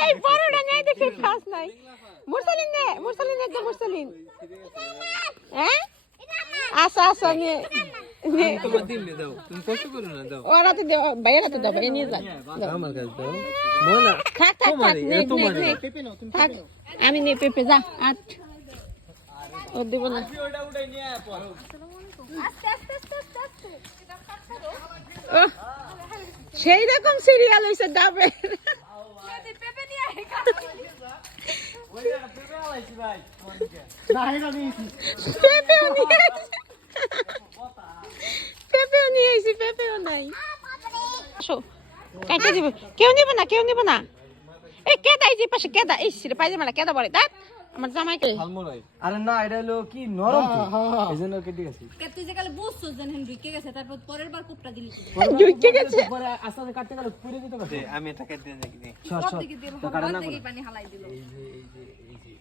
এই বড়টা নেই দেখি খাস নাই মুরসালিন নে মুরসালিন হ্যাঁ আচ্ছা আচ্ছা নে তোমার দিন দাও তুমি কষ্ট করো না দাও ওরা তো দাও বাইরে তো দাও এই নিয়ে যা আমার কাছে দাও মোনা থাক আমি নে পেপে যা আট ও দেব না সেই রকম সিরিয়াল হইছে ডাবে পেঁপেও নাই কাইটা দিব কেউ নিব না এই কেদা এই যে পাশে কেদা এই সিরে পাইছে মানে কেদা বলে দাঁত আমার জামাইকে আরে না এটা হলো কি নরম তো এইজন্য কেটে গেছে তুই যে কালে বুঝছস জানেন ঢুকে গেছে তারপর পরের বার কুপটা দিলি ঢুকে গেছে পরে আস্তে আস্তে কাটতে গেলে পুড়ে দিতে পারবে আমি এটা কেটে দেখি নি সর সর দিকে দিল তো কাটা না দিকে পানি হালাই দিল এই যে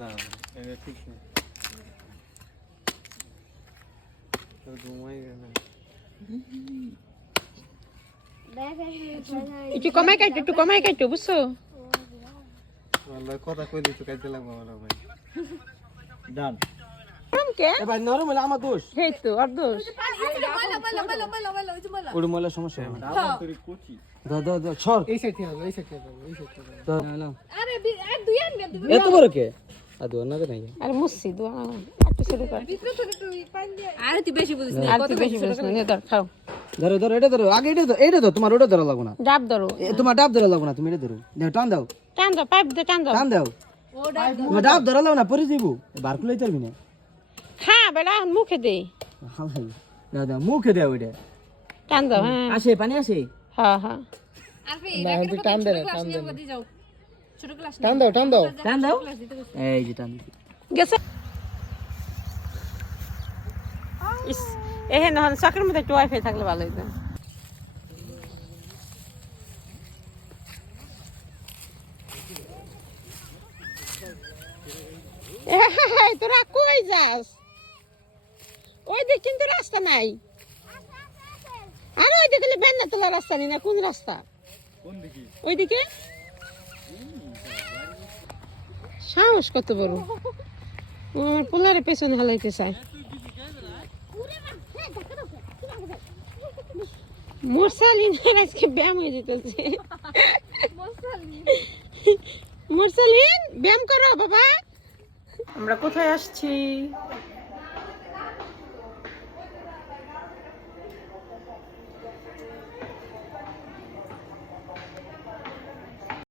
না এটা ঠিক না তো ঘুমাই গেল একটু কমাই কাটো বুঝছো আল্লাহ কথা কইলি তো কাজে লাগবে আমার ভাই ডান নরম কে এ ভাই নরম হলে আমার দোষ এই তো আর দোষ ওড়ে ময়লা সমস্যা হবে দাও দাও দাও ছড় এই সাইড থেকে এই সাইড থেকে দাও না আরে এক দুই আনবে এত বড় কে আর দোয়া না নাই আরে মুসি দো একটু শুরু কর আরে তুই বেশি বুঝিস না আর তুই বেশি বেশি নে ধর খাও ধরো ধরো এটা ধরো আগে এটা দাও তোমার ওটা ধরা লাগবে না ডাব ধরো তোমার ডাব ধরা লাগবে না তুমি এটা ধরো দাও টান দাও টান দাও পাইপ দে টান দাও টান দাও ও ডাক তোমার ডাব ধরা লাগবে না পরে যাইবো বার খুলাই চলবি না খা বেড়া মুখে দে দাও দাও মুখে দাও ওইটা টান দাও হ্যাঁ আসে পানি আসে হ্যাঁ হ্যাঁ আর ফি তুই টান দে যাও ছোট ক্লাস টান দাও টান দাও এই যে টান দিছি গেছে ইস এহে নহন চাকরির মধ্যে একটু ওয়াইফাই থাকলে ভালো হইতো তোরা কই যাস ওই দিক কিন্তু রাস্তা নাই আর ওই দিকে বেন্না তোলা রাস্তা নেই না কোন রাস্তা ওই দিকে সাহস কত বড় ওর পোলারে পেছনে হালাইতে চায় মুরসালিন আজকে ব্যায়াম হয়ে যেতেছে মুরসালিন ব্যায়াম করো বাবা আমরা কোথায় আসছি